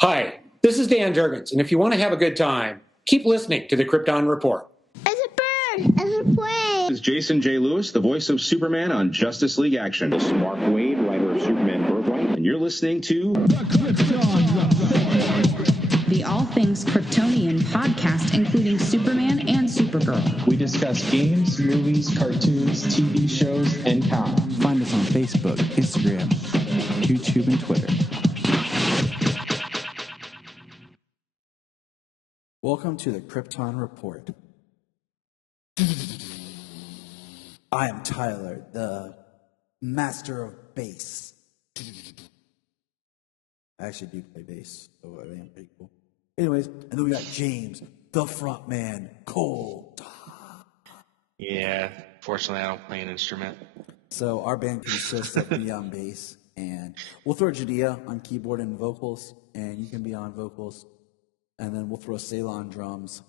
Hi, this is Dan Jurgens, and if you want to have a good time, keep listening to the Krypton Report. It's a bird. It's a plane. This is Jason J. Lewis, the voice of Superman on Justice League Action. This is Mark Wade, writer of Superman Birthright. And you're listening to The Krypton Report, the All Things Kryptonian podcast, including Superman and Supergirl. We discuss games, movies, cartoons, TV shows, and comics. Find us on Facebook, Instagram, YouTube, and Twitter. Welcome to the Krypton Report. I am Tyler, the master of bass. I actually do play bass, so I am pretty cool. Anyways, and then we got James, the front man, Cole. Yeah, fortunately I don't play an instrument. So our band consists of me on bass, and we'll throw Judea on keyboard and vocals, and you can be on vocals. And then we'll throw Selah on drums,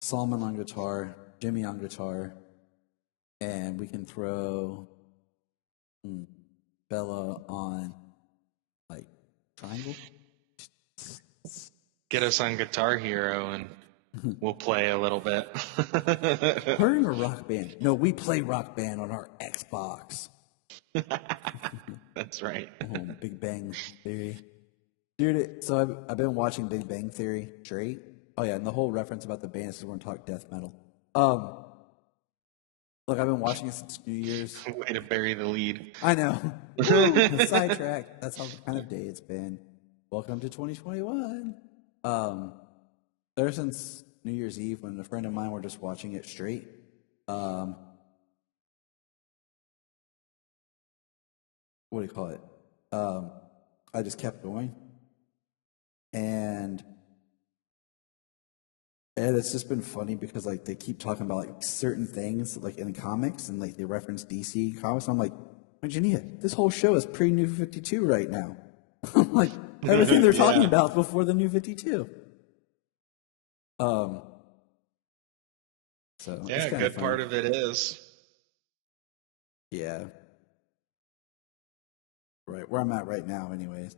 Solomon on guitar, Jimmy on guitar, and we can throw Bella on, like, triangle. Get us on Guitar Hero and we'll play a little bit. We're in a rock band. No, we play rock band on our Xbox. That's right. Big Bang Theory. Dude, so I've been watching Big Bang Theory straight. Oh yeah, and the whole reference about the band is we're going to talk death metal. Look, I've been watching it since New Year's. Way to bury the lead. I know. Sidetrack. That's how kind of day it's been. Welcome to 2021. Ever since New Year's Eve, when a friend of mine were just watching it straight, what do you call it? I just kept going. And it's just been funny because like they keep talking about like certain things like in comics and like they reference DC comics. I'm like, Virginia, this whole show is pre-New 52 right now. I'm like, everything they're talking about is before the New 52. So yeah, a good part of it is. Yeah. Right, where I'm at right now, anyways.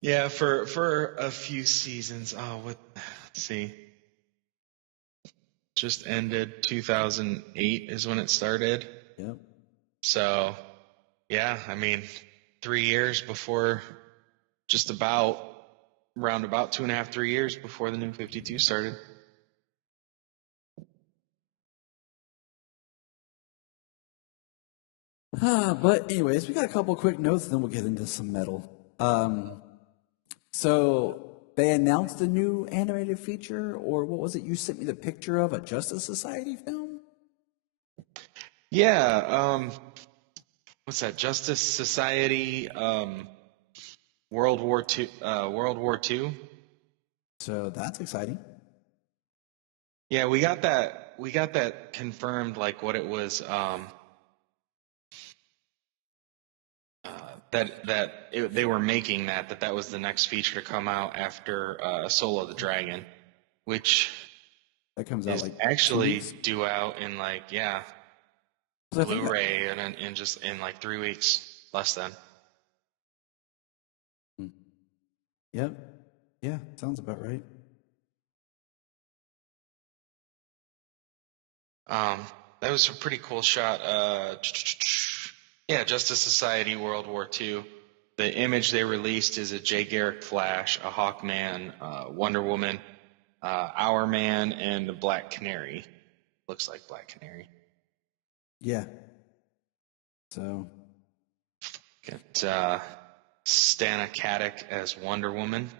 Yeah, for a few seasons. Let's see. Just ended 2008 is when it started. Yep. So, yeah, I mean, 3 years before, just about, round about 2.5, 3 years before the New 52 started. But anyways, we got a couple quick notes, and then we'll get into some metal. So they announced a new animated feature, or what was it? You sent me the picture of a Justice Society film? Yeah, what's that? Justice Society, World War II. So that's exciting. Yeah, we got that confirmed, like what it was, they were making that was the next feature to come out after Soul of the Dragon, which that comes out is like actually due out in Blu-ray and just in like 3 weeks, less than. Yep. Yeah, sounds about right. That was a pretty cool shot. Yeah, Justice Society World War II. The image they released is a Jay Garrick Flash, a Hawkman, Wonder Woman, Hourman, and a Black Canary. Looks like Black Canary. Yeah. So. Got Stana Katic as Wonder Woman.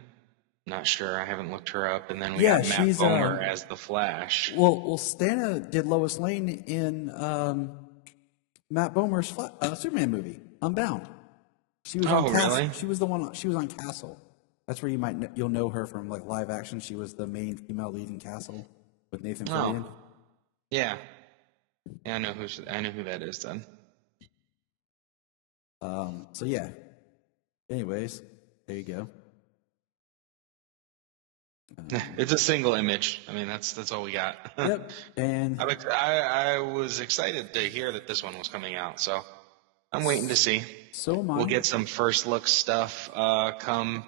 Not sure. I haven't looked her up. And then we got Matt Bomer as the Flash. Well, Stana did Lois Lane in Matt Bomer's Superman movie, Unbound. She was on Castle. Really? She was the one. She was on Castle. That's where you'll know her from, like live action. She was the main female lead in Castle with Nathan Fillion. Yeah. Yeah, I know who that is then. So yeah. Anyways, there you go. It's a single image. I mean, that's all we got. Yep. And I was excited to hear that this one was coming out, so I'm waiting to see. So am I. We'll get some first look stuff come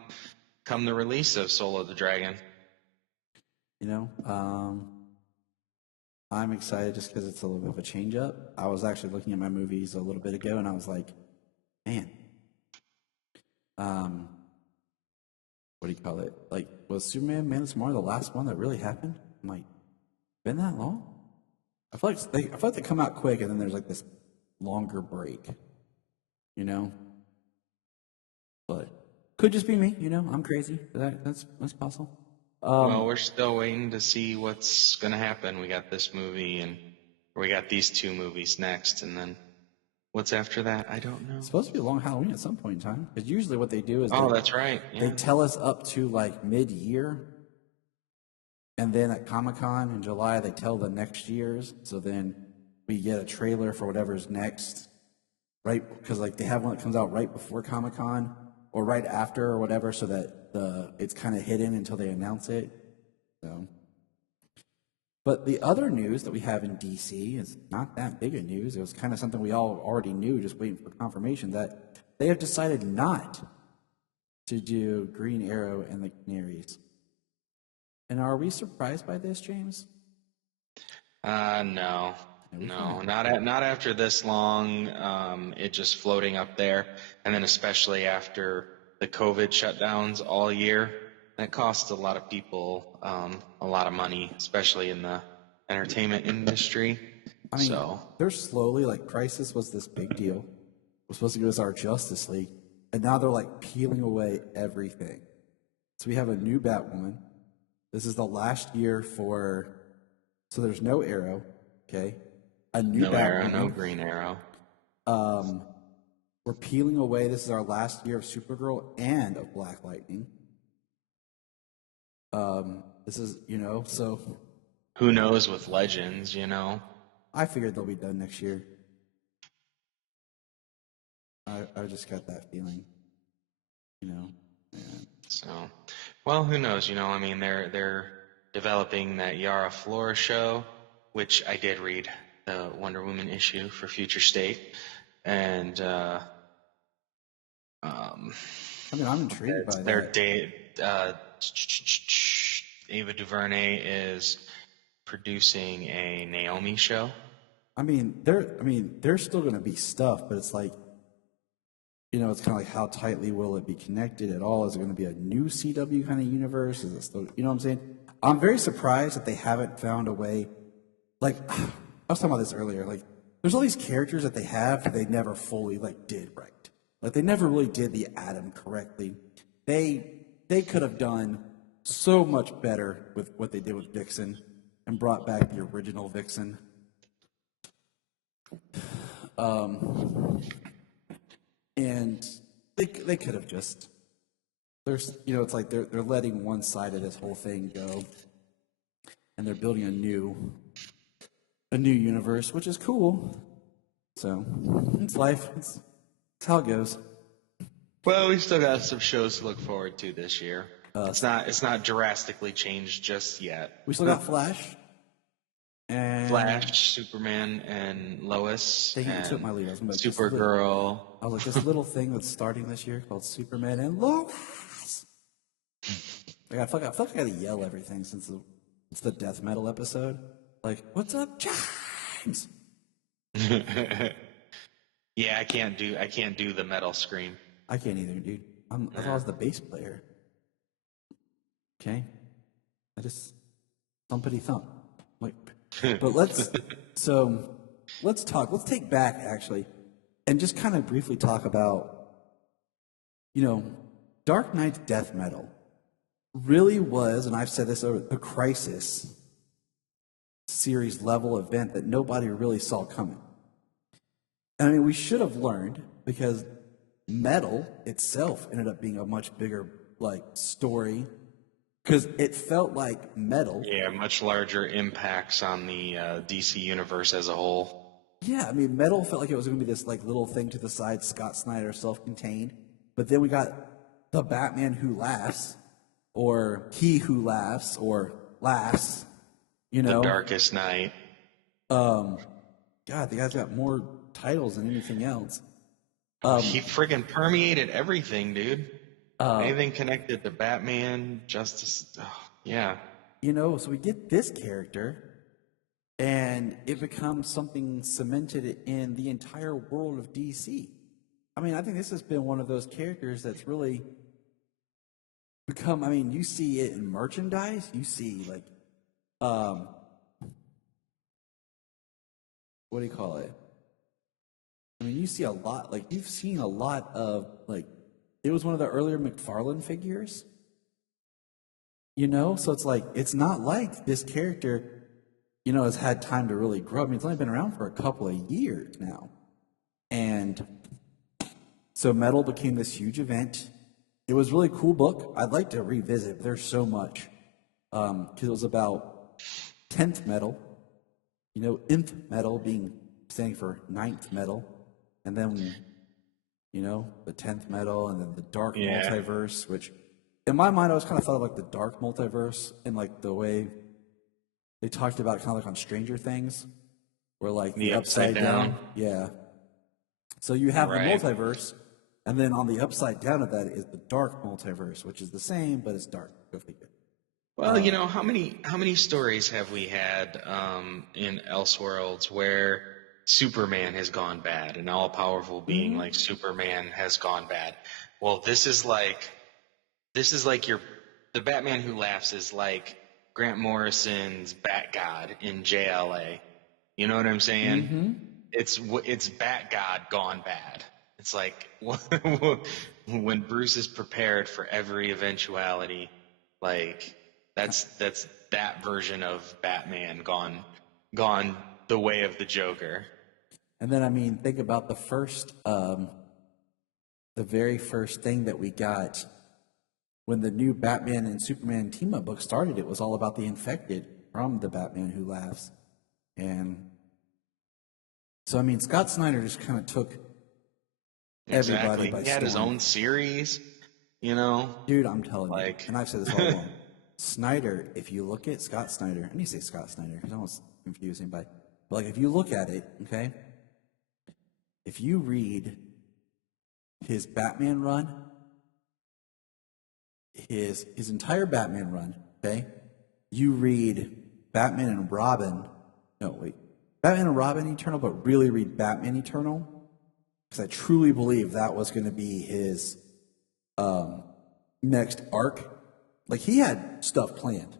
come the release of Soul of the Dragon. You know, I'm excited just because it's a little bit of a change up. I was actually looking at my movies a little bit ago, and I was like, man, what do you call it? Like, was Superman Man of Tomorrow the last one that really happened? I'm like, been that long? I feel like they come out quick, and then there's like this longer break, you know. But could just be me, you know. I'm crazy. That's possible. Well, we're still waiting to see what's going to happen. We got this movie, and we got these 2 movies next, and then what's after that? I don't know. It's supposed to be a long Halloween at some point in time. Because usually what they do is that's right. Yeah. They tell us up to like mid-year, and then at Comic-Con in July they tell the next year's. So then we get a trailer for whatever's next, right? Because like they have one that comes out right before Comic-Con or right after or whatever, so that it's kind of hidden until they announce it. So, but the other news that we have in DC is not that big of news. It was kind of something we all already knew, just waiting for confirmation that they have decided not to do Green Arrow and the Canaries. And are we surprised by this, James? No, not after this long. It just floating up there, and then especially after the COVID shutdowns all year, that costs a lot of people a lot of money, especially in the entertainment industry. I mean, they're slowly, like, Crisis was this big deal. We're supposed to give us our Justice League, and now they're like peeling away everything. So we have a new Batwoman. This is the last year so there's no Arrow, okay? A new no Batwoman. Arrow, no Green Arrow. We're peeling away. This is our last year of Supergirl and of Black Lightning. This is, you know, so. Who knows with Legends, you know? I figured they'll be done next year. I just got that feeling, you know. And so, well, who knows? You know, I mean, they're developing that Yara Flora show, which I did read the Wonder Woman issue for Future State, and I mean, I'm intrigued by that. Ava DuVernay is producing a Naomi show. I mean, there's still going to be stuff, but it's like, you know, it's kind of like how tightly will it be connected at all? Is it going to be a new CW kind of universe? Is it still, you know what I'm saying? I'm very surprised that they haven't found a way. Like, I was talking about this earlier. Like, there's all these characters that they have that they never fully like did right. Like, they never really did the Atom correctly. They could have done so much better with what they did with Vixen and brought back the original Vixen. And they could have just, there's, you know, it's like they're letting one side of this whole thing go, and they're building a new universe, which is cool. So it's life. It's how it goes. Well, we still got some shows to look forward to this year. It's not drastically changed just yet. We still got Flash. And Flash, Superman, and Lois. Dang it, you took my lead. I was like, Supergirl. I was like, this little thing that's starting this year called Superman and Lois. I feel like I gotta yell everything since it's the death metal episode. Like, what's up, James? Yeah, I can't do the metal scream. I can't either, dude. I thought I was the bass player. Okay, I just thumpity thump. Like, but let's take back actually, and just kind of briefly talk about, you know, Dark Knight's death metal really was, and I've said this over, a Crisis series level event that nobody really saw coming. And I mean, we should have learned, because metal itself ended up being a much bigger like story, because it felt like metal. Yeah, much larger impacts on the DC universe as a whole. Yeah, I mean, metal felt like it was going to be this like little thing to the side, Scott Snyder, self-contained. But then we got the Batman Who Laughs, or He Who Laughs, or Laughs. You know, The Darkest Night. God, the guy's got more titles than anything else. He friggin' permeated everything, dude. Anything connected to Batman, Justice, yeah. You know, so we get this character, and it becomes something cemented in the entire world of DC. I mean, I think this has been one of those characters that's really become, I mean, you see it in merchandise, you see, like, what do you call it? I mean, you see a lot, like, you've seen a lot of, like, it was one of the earlier McFarlane figures. You know, so it's like, it's not like this character, you know, has had time to really grow. I mean, it's only been around for a couple of years now. And so Metal became this huge event. It was a really cool book. I'd like to revisit, but there's so much. Because it was about 10th Metal, you know, nth Metal being standing for 9th Metal. And then, you know, the 10th Metal, and then the Dark Multiverse, which in my mind, I was kind of thought of like the Dark Multiverse and like the way they talked about it kind of like on Stranger Things, where like the upside down. Yeah. So you have the multiverse, and then on the upside down of that is the Dark Multiverse, which is the same, but it's dark. Go figure. Well, you know, how many stories have we had in Elseworlds where Superman has gone bad, an all-powerful being like Superman has gone bad? Well, this is like the Batman Who Laughs is like Grant Morrison's Bat God in JLA. You know what I'm saying? It's Bat God gone bad. It's like when Bruce is prepared for every eventuality, like that's that version of Batman gone the way of the Joker. And then, I mean, think about the very first thing that we got when the new Batman and Superman team-up book started. It was all about the infected from the Batman Who Laughs. And so, I mean, Scott Snyder just kind of took everybody by storm. He had his own series, you know? Dude, I'm telling you, and I've said this all along, Snyder, if you look at Scott Snyder, I need to say Scott Snyder, because I don't want to confuse anybody. But, like, if you look at it, okay, if you read his Batman run, his entire Batman run, okay, you read Batman and Robin, Batman and Robin Eternal, but really read Batman Eternal, because I truly believe that was going to be his next arc. Like, he had stuff planned.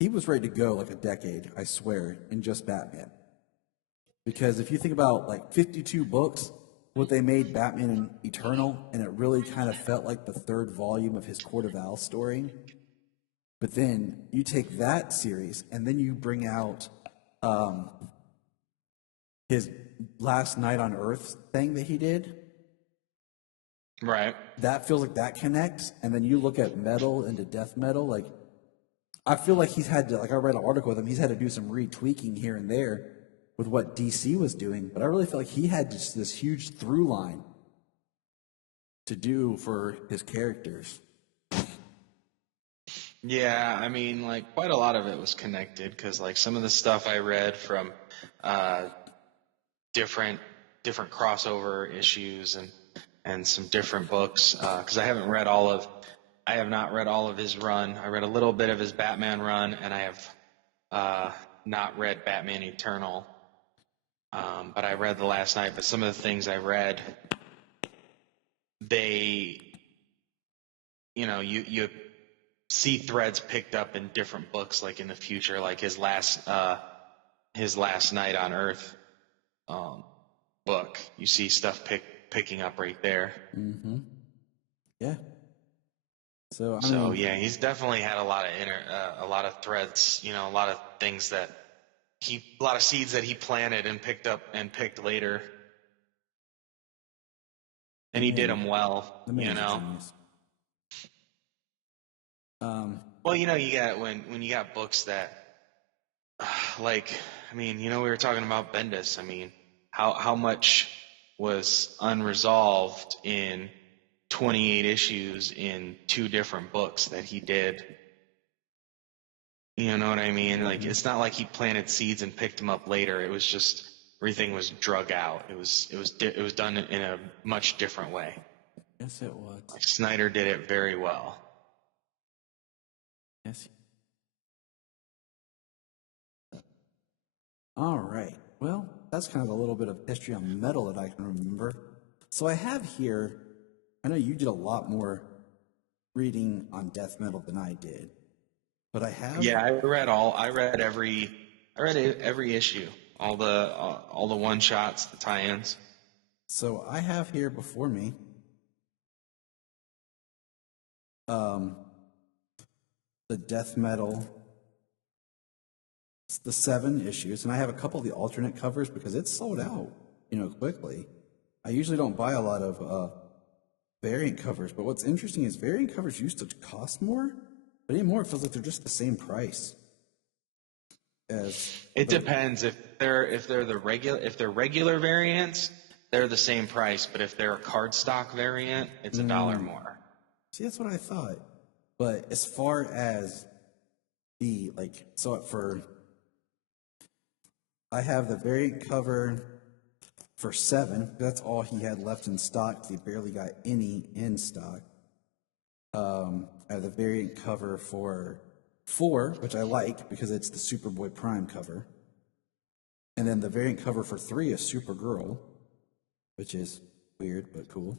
He was ready to go like a decade, I swear, in just Batman. Because if you think about like 52 books, what they made Batman Eternal, and it really kind of felt like the third volume of his Court of Owls story. But then you take that series, and then you bring out his Last Night on Earth thing that he did. Right. That feels like that connects. And then you look at Metal into Death Metal, like, I feel like he's had to, like, I read an article with him, he's had to do some retweaking here and there with what DC was doing, but I really feel like he had just this huge through line to do for his characters. Yeah, I mean, like, quite a lot of it was connected, because, like, some of the stuff I read from different crossover issues and some different books, because I have not read all of his run. I read a little bit of his Batman run, and I have not read Batman Eternal. But I read the last night. But some of the things I read, they, you know, you see threads picked up in different books, like in the future, like his last Night on Earth book. You see stuff picking up right there. Mm-hmm. Yeah. So yeah, he's definitely had a lot of threads, you know, a lot of things a lot of seeds that he planted and picked up and picked later, and he did them well, you know. Well, you know, you got when you got books that, like, I mean, you know, we were talking about Bendis. I mean, how much was unresolved in 28 issues in 2 different books that he did. You know what I mean? Like, it's not like he planted seeds and picked them up later. It was just everything was drug out. It was done in a much different way. Yes, it was. Snyder did it very well. Yes. All right. Well, that's kind of a little bit of history on metal that I can remember. So I have here, I know you did a lot more reading on death metal than I did, but I have. Yeah, I read every issue, all the one shots, the tie-ins. So I have here before me the death metal, the 7 issues, and I have a couple of the alternate covers because it's sold out, quickly. I usually don't buy a lot of variant covers, but what's interesting is variant covers used to cost more, but anymore it feels like they're just the same price. It depends if they're regular variants, they're the same price, but if they're a cardstock variant, it's $1 more. See, that's what I thought. But as far as I have the variant cover for 7. That's all he had left in stock. He barely got any in stock. I have the variant cover for 4, which I like because it's the Superboy Prime cover. And then the variant cover for 3 is Supergirl, which is weird but cool.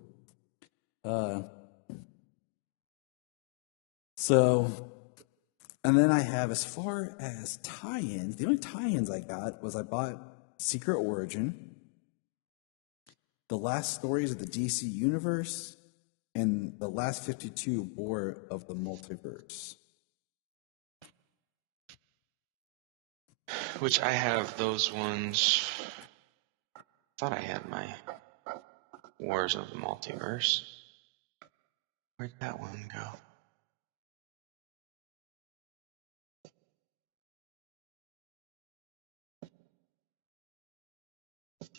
And then I have, as far as tie-ins, the only tie-ins I got was I bought Secret Origin, the last stories of the DC Universe, and the last 52 War of the Multiverse. Which I have those ones. I thought I had my Wars of the Multiverse. Where'd that one go?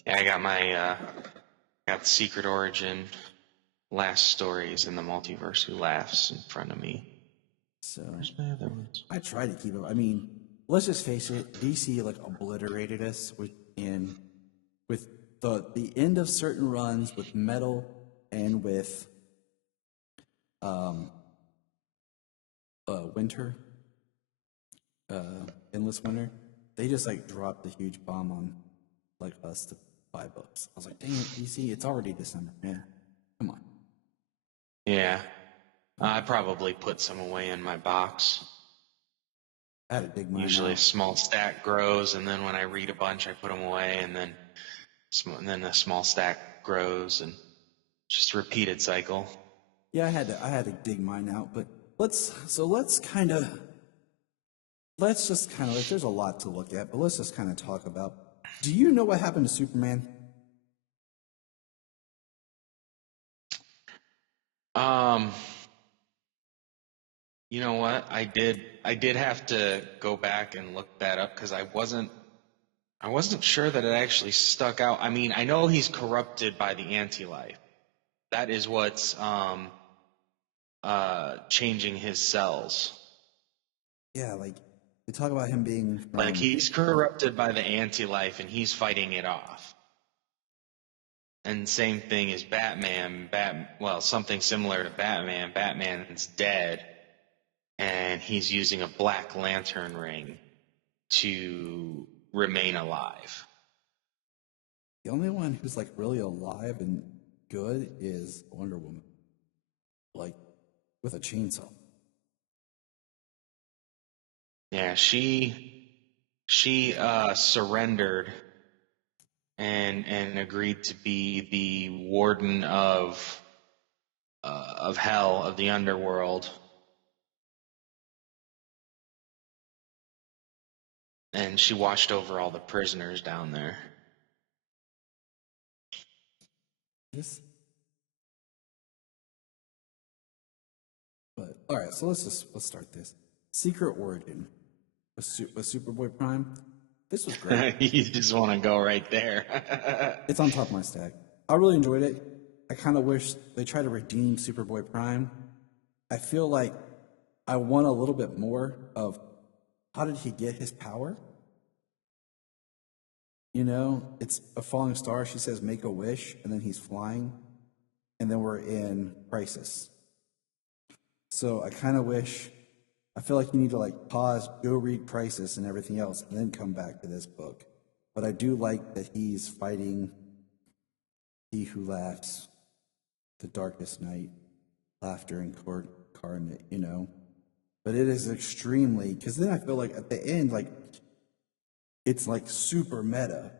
Yeah, I got my got Secret Origin, last stories in the multiverse. Who laughs in front of me? So where's my other ones? I try to keep it. I mean, let's just face it. DC obliterated us with the end of certain runs with Metal and with Winter, Endless Winter. They just dropped a huge bomb on us to buy books. I was like, dang it, DC, it's already December. Yeah, come on. Yeah, I probably put some away in my box. I had to dig mine Usually out. a small stack grows, and then when I read a bunch, I put them away, and then a small stack grows, and just a repeated cycle. Yeah, I had to dig mine out, but let's just kind of there's a lot to look at, but let's just kind of talk about. Do you know what happened to Superman? You know what? I did have to go back and look that up because I wasn't sure that it actually stuck out. I mean, I know he's corrupted by the anti-life. That is what's changing his cells. Yeah, they talk about him being he's corrupted by the anti-life and he's fighting it off. And same thing as Batman. Something similar to Batman. Batman's dead, and he's using a Black Lantern ring to remain alive. The only one who's really alive and good is Wonder Woman, with a chainsaw. Yeah, she surrendered and agreed to be the warden of hell, of the underworld. And she watched over all the prisoners down there. But all right, so let's start this. Secret Origin with Superboy Prime. This was great. You just want to go right there. It's on top of my stack. I really enjoyed it. I kind of wish they tried to redeem Superboy Prime. I feel like I want a little bit more of how did he get his power? It's a falling star. She says, make a wish, and then he's flying. and then we're in Crisis. So I kind of wish, I feel like you need to like pause, go read Crisis and everything else, and then come back to this book. But I do like that he's fighting He Who Laughs, the darkest night, laughter incarnate, you know. But it is extremely, because then I feel like at the end, like, it's like super meta,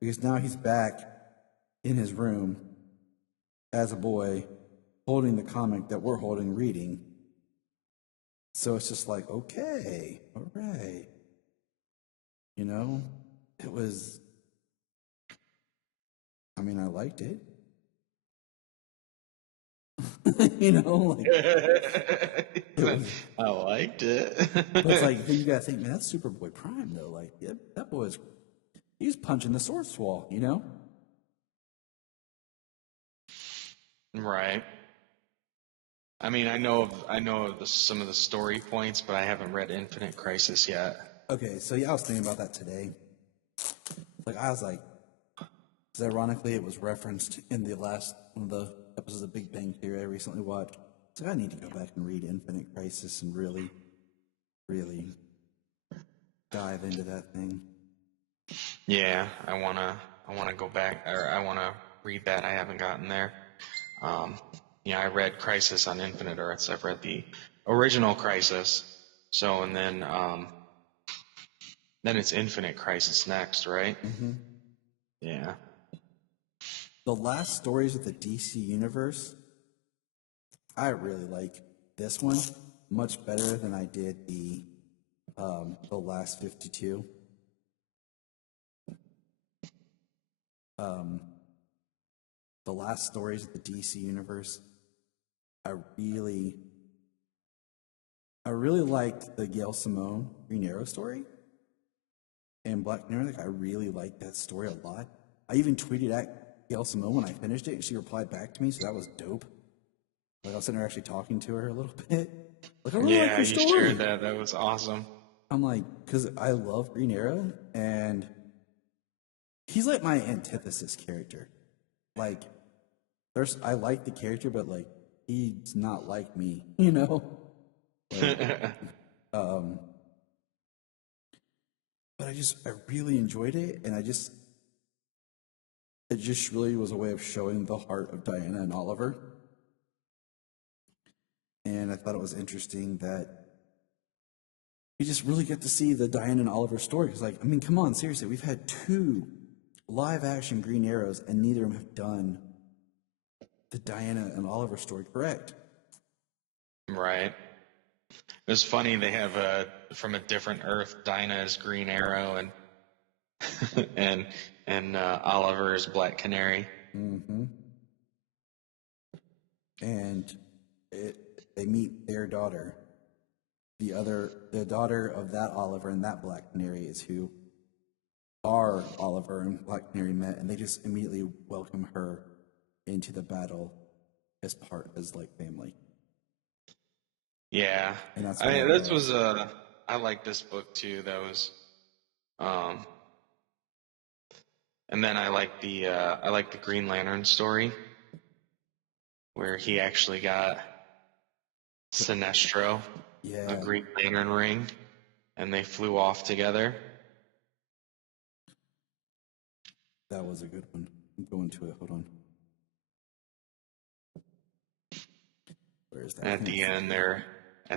because now he's back in his room as a boy, holding the comic that we're holding, reading. So it's just like, okay, all right. You know, it was, I mean, I liked it. You know, like, I liked it. but it's like, then you gotta think, man, that's Superboy Prime, though. Like, yeah, that boy's, he's punching the source wall, you know? Right. I mean, I know of some of the story points, but I haven't read Infinite Crisis yet. Okay, so yeah, I was thinking about that today. Like, I was like, because ironically, it was referenced in the last one of the episodes of Big Bang Theory I recently watched. So I need to go back and read Infinite Crisis and really, really dive into that thing. Yeah, I wanna go back, or I wanna read that. I haven't gotten there. Yeah, I read Crisis on Infinite Earths. I've read the original Crisis. So, and then it's Infinite Crisis next, right? Mm-hmm. Yeah. The last stories of the DC universe, I really like this one much better than I did the last 52. The last stories of the DC universe, I really liked the Gail Simone Green Arrow story and Black Mirror. Like, I really liked that story a lot. I even tweeted at Gail Simone when I finished it, and she replied back to me, so that was dope. Like, I was sitting there actually talking to her a little bit. Like, I really like your story. Shared that. That was awesome. I'm like, because I love Green Arrow, and he's like my antithesis character. Like, I like the character, but like, he's not like me, you know? Like, but I really enjoyed it, and it just really was a way of showing the heart of Diana and Oliver. And I thought it was interesting that we just really get to see the Diana and Oliver story. Because, like, I mean, come on, seriously, we've had 2 live-action Green Arrows, and neither of them have done the Diana and Oliver story correct. Right. It was funny, they have from a different Earth, Dinah is Green Arrow and Oliver is Black Canary. Mm-hmm. And they meet their daughter. The daughter of that Oliver and that Black Canary is who our Oliver and Black Canary met, and they just immediately welcome her into the battle as like family. Yeah, and that's I like this book too. That was, and then I like the Green Lantern story, where he actually got Sinestro, a Green Lantern ring, and they flew off together. That was a good one. I'm going to it. Hold on. Where is that? At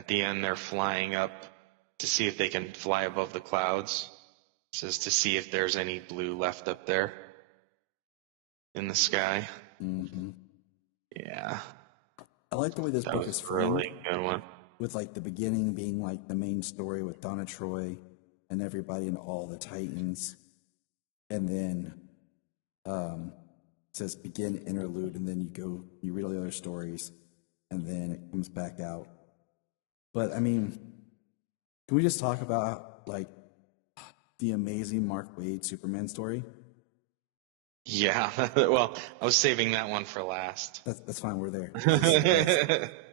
the end, they're flying up to see if they can fly above the clouds. It says to see if there's any blue left up there in the sky. Mm-hmm. Yeah. I like the way this book is framed. Really good one. With like the beginning being like the main story with Donna Troy and everybody and all the Titans, and then it says begin interlude, and then you read all the other stories, and then it comes back out. But I mean, can we just talk about like the amazing Mark Waid Superman story? Yeah. Well, I was saving that one for last. That's fine. We're there.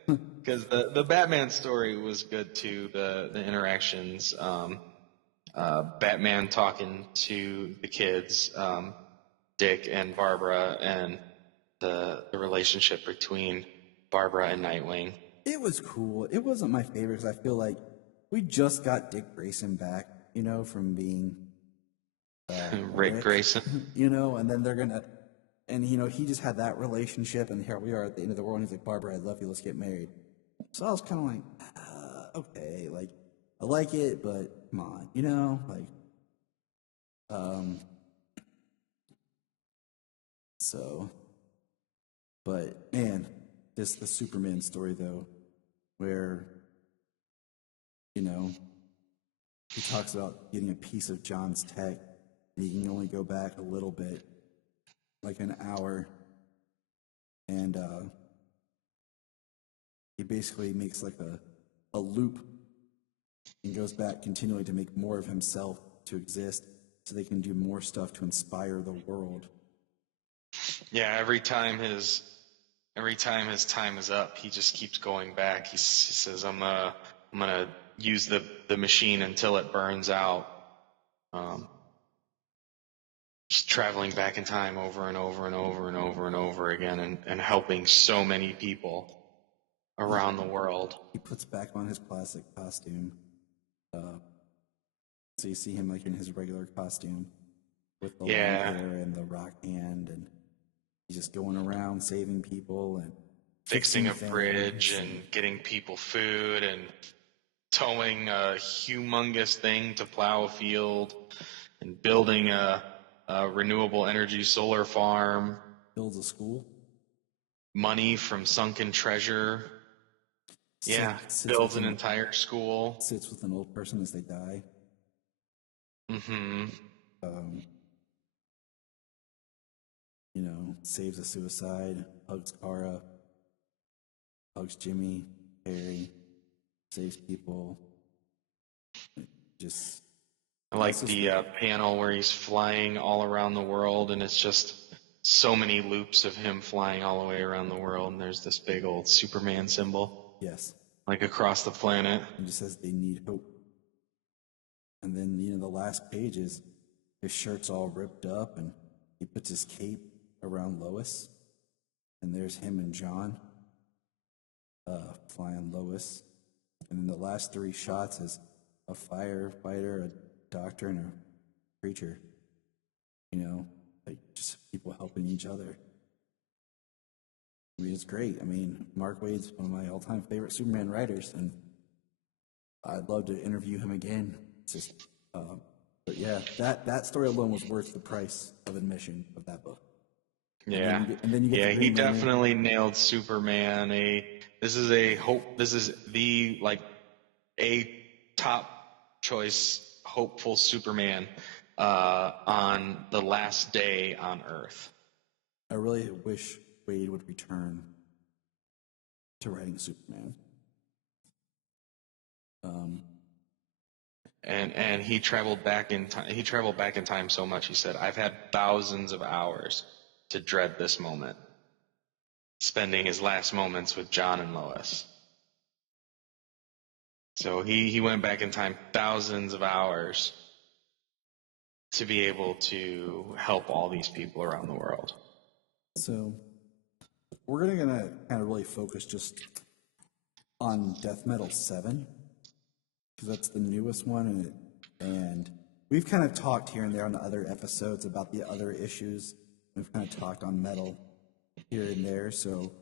Because the Batman story was good too. The interactions, Batman talking to the kids, Dick and Barbara, and the relationship between Barbara and Nightwing. It was cool. It wasn't my favorite because I feel like we just got Dick Grayson back, from being Rick Grayson. and then they're gonna, and he just had that relationship, and here we are at the end of the world. And he's like, Barbara, I love you. Let's get married. So I was kind of like, okay, like I like it, but come on, So, but man, the Superman story though, where he talks about getting a piece of John's tech, and he can only go back a little bit, like an hour, and he basically makes like a loop and goes back continually to make more of himself to exist, so they can do more stuff to inspire the world. Yeah, every time his time is up, he just keeps going back. He says, "I'm gonna use the machine until it burns out." Just traveling back in time over and over and over and over and over again, and helping so many people around the world. He puts back on his classic costume, so you see him like in his regular costume with the long hair and the rock hand, and he's just going around saving people and fixing a bridge and getting people food and towing a humongous thing to plow a field and building a renewable energy solar farm. Builds a school. Money from sunken treasure. Builds an entire school. Sits with an old person as they die. Mm-hmm. Saves a suicide, hugs Kara, hugs Jimmy, Harry, saves people. I like the panel where he's flying all around the world, and it's just so many loops of him flying all the way around the world, and there's this big old Superman symbol. Yes. Like across the planet. It just says they need hope. And then, the last page is his shirt's all ripped up, and he puts his cape around Lois, and there's him and John flying Lois. And then the last three shots is a firefighter, a doctor, and a preacher. Like just people helping each other. I mean, it's great. I mean, Mark Waid's one of my all-time favorite Superman writers, and I'd love to interview him again. It's just, but yeah, that story alone was worth the price of admission of that book. Yeah, and then you get he definitely nailed Superman. This is the a top choice hopeful Superman on the last day on Earth. I really wish Waid would return to writing Superman. And he traveled back in time. He traveled back in time so much. He said, "I've had thousands of hours to dread this moment." Spending his last moments with John and Lois. So he went back in time thousands of hours to be able to help all these people around the world. So we're gonna kind of really focus just on Death Metal 7, because that's the newest one, and we've kind of talked here and there on the other episodes about the other issues. We've kind of talked on metal here and there, so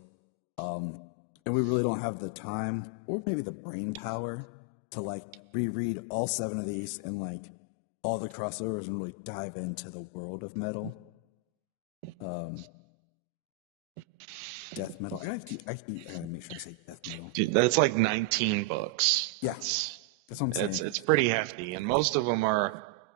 and we really don't have the time or maybe the brain power to reread all 7 of these and all the crossovers and really dive into the world of metal. Death Metal. I gotta make sure I say Death Metal. Dude, that's 19 books. Yeah, that's what I'm saying. It's pretty hefty, and most of them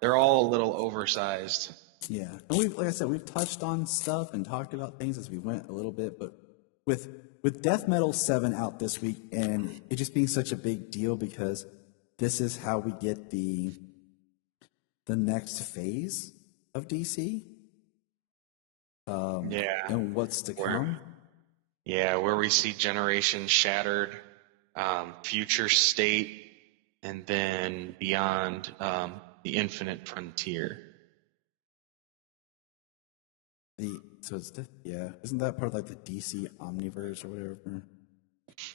they're all a little oversized. Yeah, and like I said, we've touched on stuff and talked about things as we went a little bit, but with Death Metal 7 out this week, and it just being such a big deal because this is how we get the next phase of DC. And what's to come. Where we see Generation Shattered, Future State, and then Beyond, the Infinite Frontier. So it's yeah, isn't that part of like the DC Omniverse or whatever?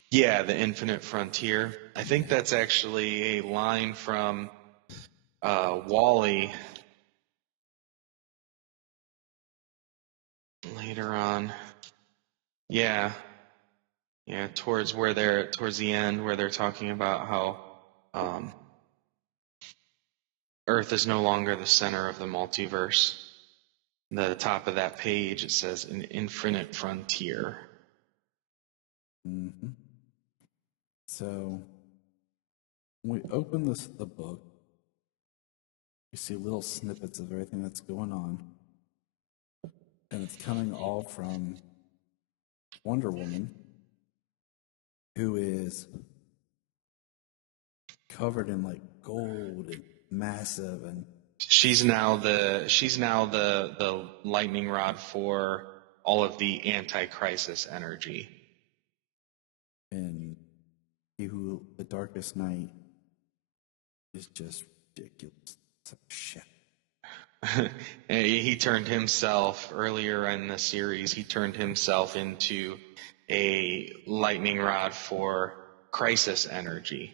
Yeah, the Infinite Frontier. I think that's actually a line from Wall-E later on. Yeah, towards the end where they're talking about how Earth is no longer the center of the multiverse. The top of that page, it says an infinite frontier. Mm-hmm. So when we open the book, we see little snippets of everything that's going on, and it's coming all from Wonder Woman, who is covered in like gold and massive, and She's now the lightning rod for all of the anti-crisis energy. and the Darkest Night is just ridiculous. It's like shit. He turned himself earlier in the series. He turned himself into a lightning rod for crisis energy.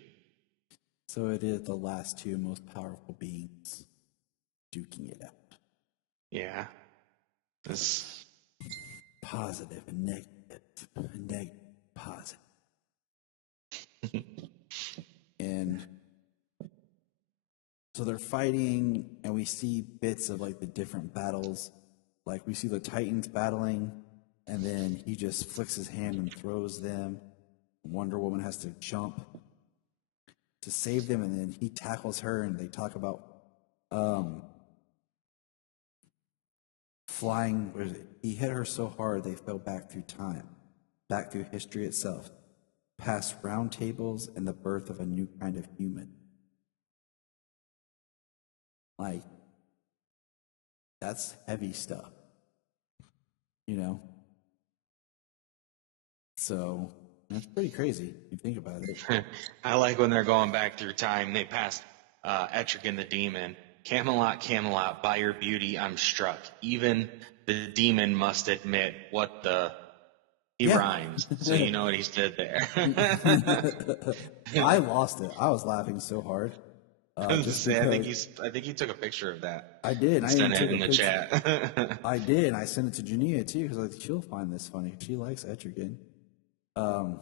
So it is the last two most powerful beings duking it out. Yeah. This Positive and negative, positive. And so they're fighting, and we see bits of like the different battles. Like we see the Titans battling, and then he just flicks his hand and throws them. Wonder Woman has to jump to save them, and then he tackles her, and they talk about flying. He hit her so hard they fell back through time, back through history itself, past round tables and the birth of a new kind of human. Like, that's heavy stuff, you know? So, that's pretty crazy, if you think about it. I like when they're going back through time. They passed Etrigan the Demon. Camelot, Camelot, by your beauty I'm struck. Even the demon must admit what the... He rhymes, so you know what he's did there. I lost it. I was laughing so hard. I think he took a picture of that. I did. I sent even it in the chat. I did, and I sent it to Jania too because she'll find this funny. She likes Etrigan. But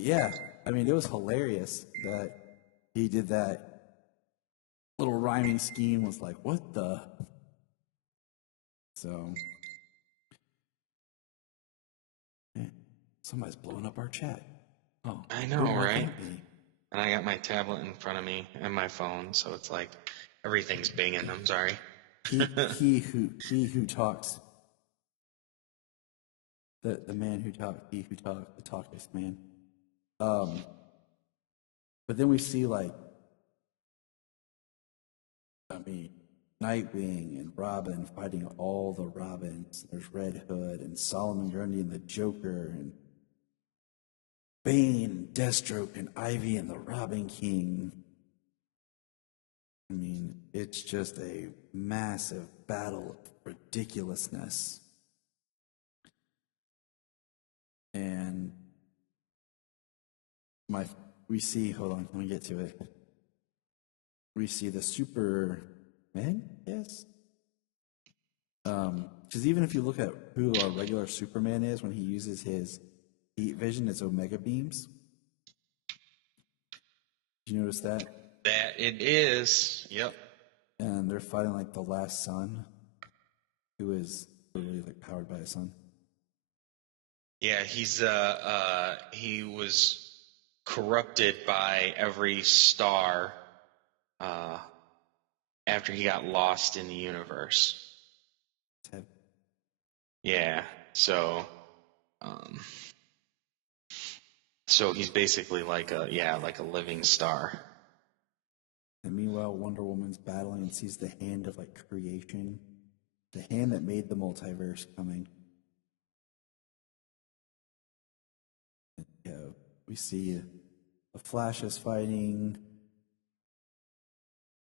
yeah, I mean, it was hilarious that he did that little rhyming scheme. Was like, what the? So, man, somebody's blowing up our chat. Oh, I know, right? And I got my tablet in front of me and my phone, so it's like everything's binging. I'm sorry. he who talks. The man who talks. He who talks. The talketh man. But then we see Nightwing and Robin fighting all the Robins. There's Red Hood and Solomon Grundy and the Joker and Bane and Deathstroke and Ivy and the Robin King. I mean, it's just a massive battle of ridiculousness. And we see, hold on, let me get to it. We see the Superman, yes? Because even if you look at who a regular Superman is, when he uses his heat vision, it's Omega beams. Did you notice that? That it is, yep. And they're fighting like the last sun, who is literally like powered by a sun. Yeah, he was corrupted by every star after he got lost in the universe. Yeah, so he's basically like a living star. And meanwhile, Wonder Woman's battling and sees the hand of like creation, the hand that made the multiverse coming. And, we see the Flash is fighting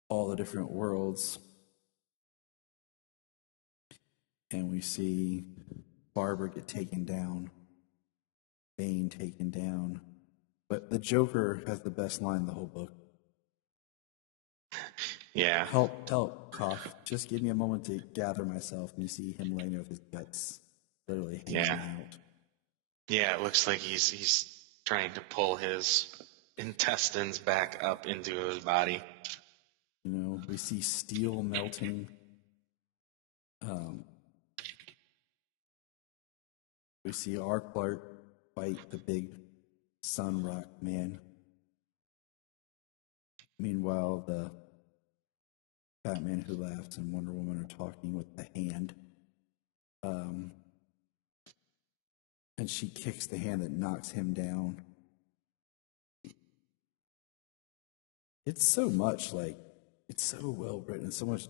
all the different worlds. and we see Barbara get taken down, Bane taken down. But the Joker has the best line in the whole book. Yeah. Help, cough. Just give me a moment to gather myself. And you see him laying there with his guts literally hanging out. Yeah, it looks like he's trying to pull his intestines back up into his body. You know, we see steel melting. We see our Clark fight the big Sun Rock man. Meanwhile, the Batman Who Laughs and Wonder Woman are talking with the Hand. And she kicks the hand that knocks him down. It's so much, like, it's so well written, so much.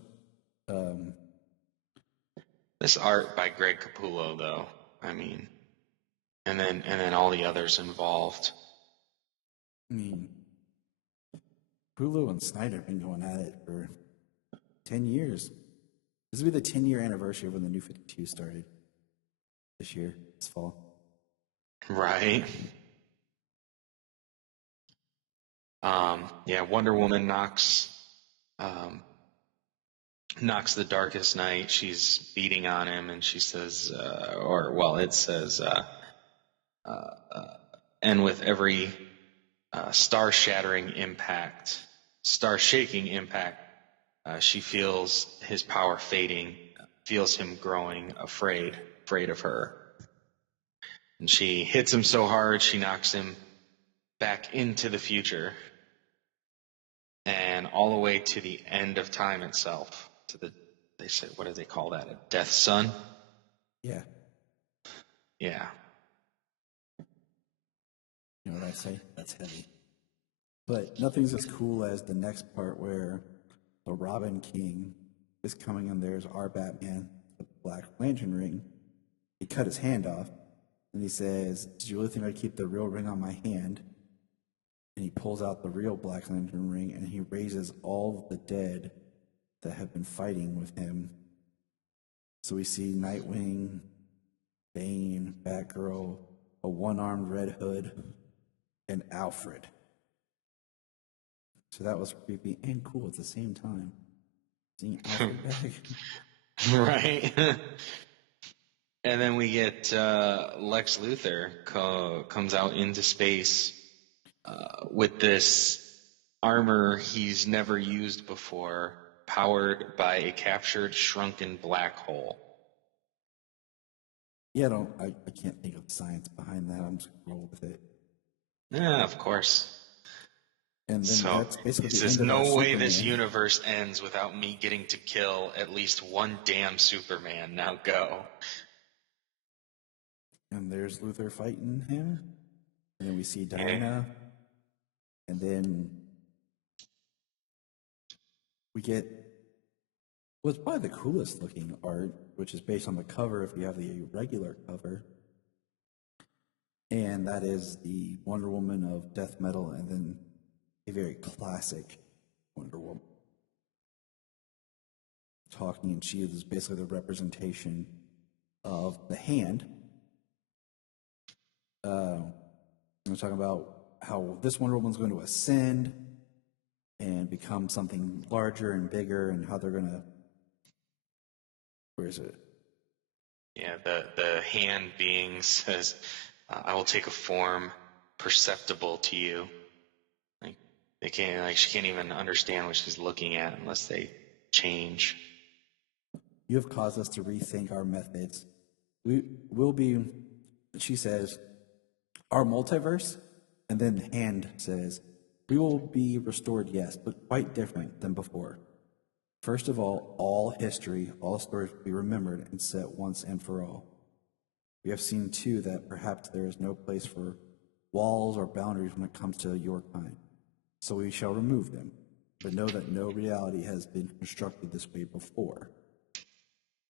This art by Greg Capullo, though, I mean, and then all the others involved. I mean, Hulu and Snyder have been going at it for 10 years. This will be the 10-year anniversary of when the New 52 started this year, this fall. Right. Yeah, Wonder Woman knocks the Darkest Night. She's beating on him, and she says, it says, and with every star-shaking impact, she feels his power fading, feels him growing, afraid of her. And she hits him so hard, she knocks him back into the future and all the way to the end of time itself. They said, what do they call that? A death sun? Yeah. Yeah. You know what I say? That's heavy. But nothing's as cool as the next part where the Robin King is coming and there's our Batman, the Black Lantern ring. He cut his hand off and he says, "Did you really think I'd keep the real ring on my hand?" And he pulls out the real Black Lantern ring and he raises all of the dead that have been fighting with him. So we see Nightwing, Bane, Batgirl, a one-armed Red Hood, and Alfred. So that was creepy and cool at the same time. Seeing Alfred back. Right. And then we get Lex Luthor comes out into space with this armor he's never used before, powered by a captured, shrunken black hole. Yeah, I can't think of the science behind that. I'm just going to roll with it. Yeah, of course. And then so that's basically he the says, end of no our way Superman. this universe ends without me getting to kill at least one damn Superman. Now go. And there's Luthor fighting him. And then we see Diana. And then we get what's probably the coolest looking art, which is based on the cover if you have the regular cover. And that is the Wonder Woman of Death Metal and then a very classic Wonder Woman. Talking, and she is basically the representation of the Hand. We're talking about how this Wonder Woman's going to ascend and become something larger and bigger, and how they're going to. Where is it? Yeah, the Hand being says, "I will take a form perceptible to you." She can't even understand what she's looking at unless they change. You have caused us to rethink our methods. We will be, she says, our multiverse, and then the Hand says, we will be restored, yes, but quite different than before. First of all history, all stories will be remembered and set once and for all. We have seen, too, that perhaps there is no place for walls or boundaries when it comes to your kind. So we shall remove them, but know that no reality has been constructed this way before.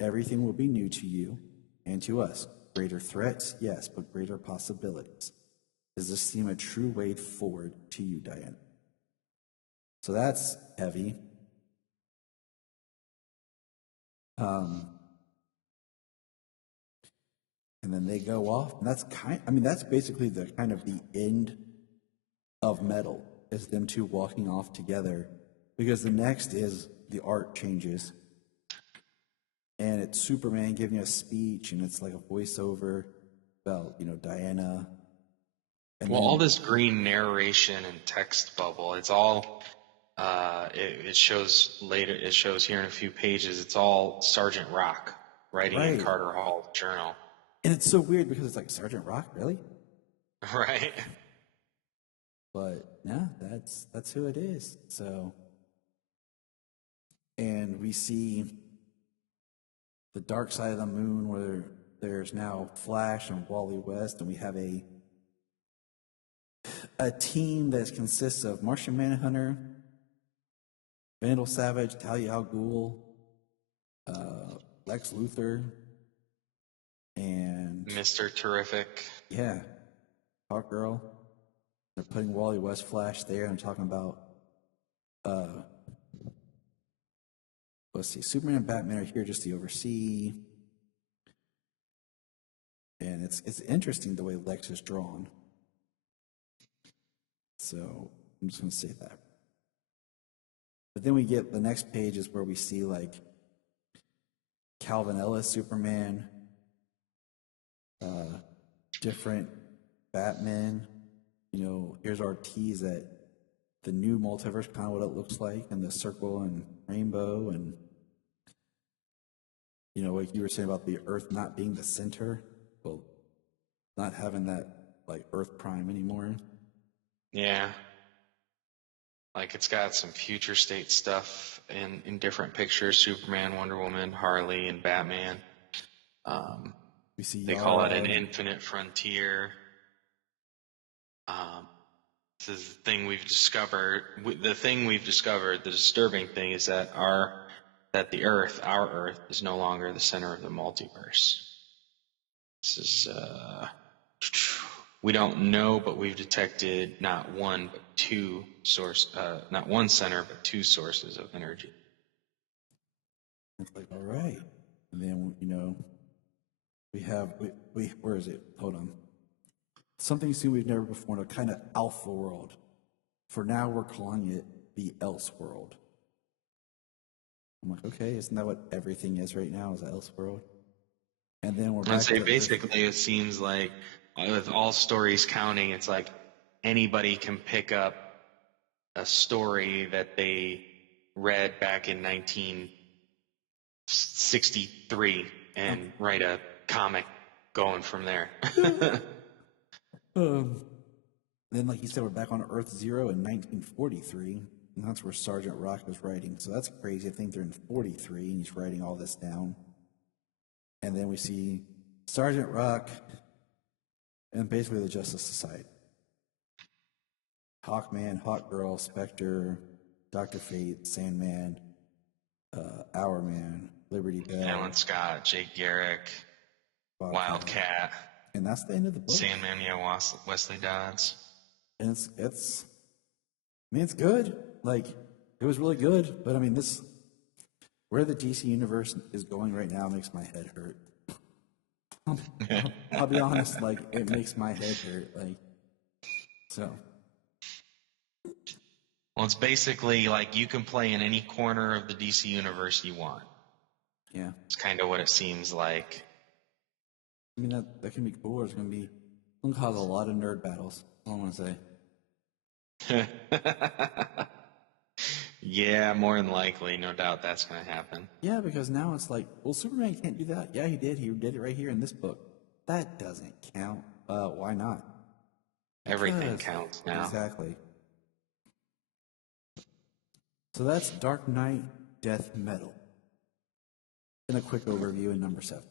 Everything will be new to you and to us. Greater threats, yes, but greater possibilities. Does this seem a true way forward to you, Diana? So that's heavy. And then they go off, and that's basically the kind of the end of Metal, is them two walking off together, because the next is the art changes, and it's Superman giving a speech, and it's like a voiceover about, Diana. And Well, all this green narration and text bubble, it's all, it shows later, it shows here in a few pages, it's all Sergeant Rock writing in Right. Carter Hall journal. And it's so weird because it's like, Sergeant Rock, really? Right? But yeah, that's who it is. So, and we see the dark side of the moon, where there's now Flash and Wally West, and we have a team that consists of Martian Manhunter, Vandal Savage, Talia al Ghul, Lex Luthor, and Mr. Terrific. yeah, Hawkgirl. They're putting Wally West, Flash there, and talking about, let's see, Superman and Batman are here just to oversee. And it's interesting the way Lex is drawn. So I'm just going to say that. But then we get the next page is where we see like Calvin Ellis Superman, different Batman. Here's our tease at the new multiverse, kind of what it looks like, and the circle and rainbow, and like you were saying about the Earth not being the center, well, not having that like Earth Prime anymore. Yeah. Like it's got some future state stuff in different pictures: Superman, Wonder Woman, Harley, and Batman. We see They call it an infinite frontier. This is the thing we've discovered. The disturbing thing is that our Earth, is no longer the center of the multiverse. This is we don't know, but we've detected not one center, but two sources of energy. It's like, all right. And then, where is it? Hold on. Something seen we've never before, a kind of alpha world. For now, we're calling it the Elseworld. I'm like, okay, isn't that what everything is right now, is the Elseworld? And then we're back to basically, it seems like with all stories counting, it's like anybody can pick up a story that they read back in 1963 and write a comic going from there. Then, like you said, we're back on Earth Zero in 1943, and that's where Sergeant Rock was writing. So that's crazy. I think they're in 43, and he's writing all this down. And then we see Sergeant Rock and basically the Justice Society. Hawkman, Hawkgirl, Spectre, Dr. Fate, Sandman, Hourman, Liberty Bell, Alan Scott, Jake Garrick, Wildcat. And that's the end of the book. Sandman, yeah, Wesley Dodds. And it's good. Like, it was really good. But I mean, where the DC universe is going right now makes my head hurt. I'll be honest, like, it makes my head hurt. Like, so. Well, it's basically like you can play in any corner of the DC universe you want. Yeah. It's kind of what it seems like. I mean, that can be cool, or it's going to cause a lot of nerd battles. That's all I want to say. Yeah, more than likely. No doubt that's going to happen. Yeah, because now it's like, well, Superman can't do that. Yeah, he did. He did it right here in this book. That doesn't count. Why not? Everything counts now. Exactly. So that's Dark Knight, Death Metal. And a quick overview in number 7.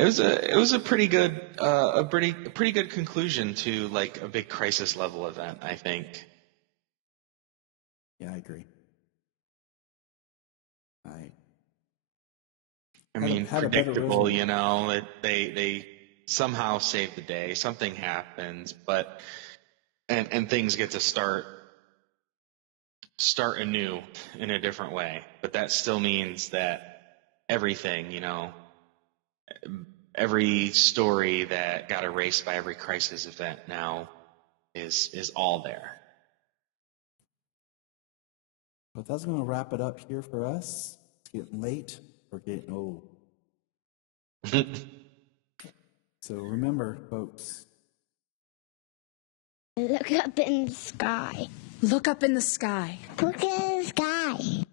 It was a pretty good pretty good conclusion to like a big crisis level event, I think. Yeah, I agree. I mean, predictable, that they somehow save the day, something happens, but and things get to start anew in a different way. But that still means that everything, every story that got erased by every crisis event now is all there. But that's going to wrap it up here for us. It's getting late. We're getting old. So remember, folks. Look up in the sky. Look up in the sky. Look in the sky.